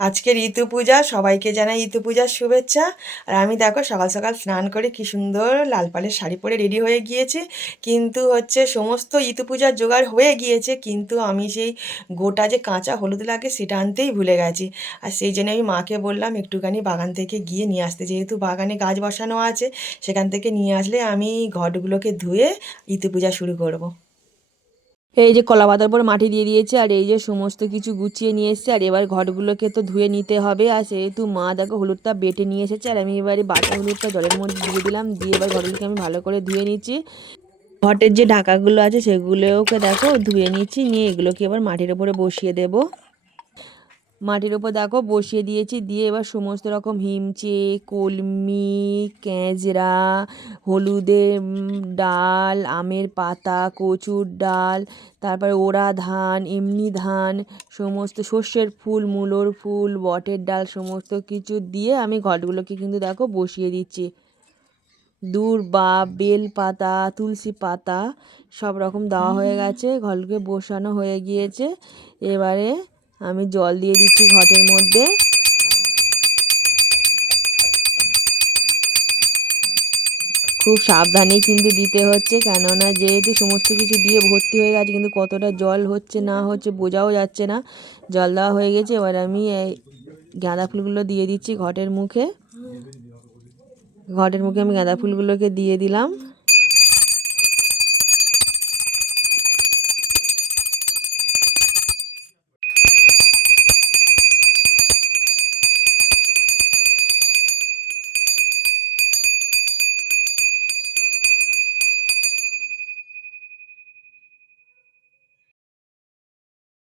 আজকের ঋতু পূজা, সবাইকে জানাই ঋতু পূজার শুভেচ্ছা। আর আমি দেখো সকাল সকাল স্নান করে কি সুন্দর লাল পাড়ের শাড়ি পরে রেডি হয়ে গিয়েছি। কিন্তু হচ্ছে সমস্ত ঋতু পূজার জোগাড় হয়ে গিয়েছে, কিন্তু আমি সেই গোটা যে কাঁচা হলুদ লাগে সেটা আনতেই ভুলে গেছি। আর সেই জন্য আমি মাকে বললাম একটুখানি বাগান থেকে গিয়ে নিয়ে আসতে, যেহেতু বাগানে গাছ বসানো আছে, সেখান থেকে নিয়ে আসলে আমি ঘটগুলোকে ধুয়ে ঋতু পূজা শুরু করব। এই যে কলা পাতার উপর মাটি দিয়ে দিয়েছে, আর এই যে সমস্ত কিছু গুছিয়ে নিয়ে এসেছে। আর এবার ঘটগুলোকে তো ধুয়ে নিতে হবে। আর সেহেতু মা দেখো হলুদটা বেটে নিয়ে এসেছে, আর আমি এবারে বাটা হলুদটা জলের মধ্যে দিয়ে দিলাম, দিয়ে এবার ঘটগুলোকে আমি ভালো করে ধুয়ে নিচ্ছি। ঘটের যে ঢাকাগুলো আছে সেগুলোকে দেখো ধুয়ে নিচ্ছি, নিয়ে এগুলোকে এবার মাটির ওপরে বসিয়ে দেবো। মাটির ওপর দেখো বসিয়ে দিয়েছি, দিয়ে এবার সমস্ত রকম হিমচে, কলমি, ক্যাঁচড়া, হলুদের ডাল, আমের পাতা, কচুর ডাল, তারপরে ওড়া ধান, এমনি ধান, সমস্ত সর্ষের ফুল, মূলোর ফুল, বটের ডাল, সমস্ত কিছু দিয়ে আমি ঘটগুলোকে কিন্তু দেখো বসিয়ে দিচ্ছি। বা বেল পাতা, তুলসী পাতা সব রকম দেওয়া হয়ে গেছে, ঘটকে বসানো হয়ে গিয়েছে। এবারে আমি জল দিয়ে দিচ্ছি ঘটের মধ্যে। খুব সাবধানেই কিন্তু দিতে হচ্ছে, কেননা যেহেতু সমস্ত কিছু দিয়ে ভর্তি হয়ে গেছে, কিন্তু কতটা জল হচ্ছে না হচ্ছে বোঝাও যাচ্ছে না। জল দেওয়া হয়ে গেছে, এবার আমি এই গাঁদা ফুলগুলো দিয়ে দিচ্ছি ঘটের মুখে। ঘটের মুখে আমি গাঁদা ফুলগুলোকে দিয়ে দিলাম।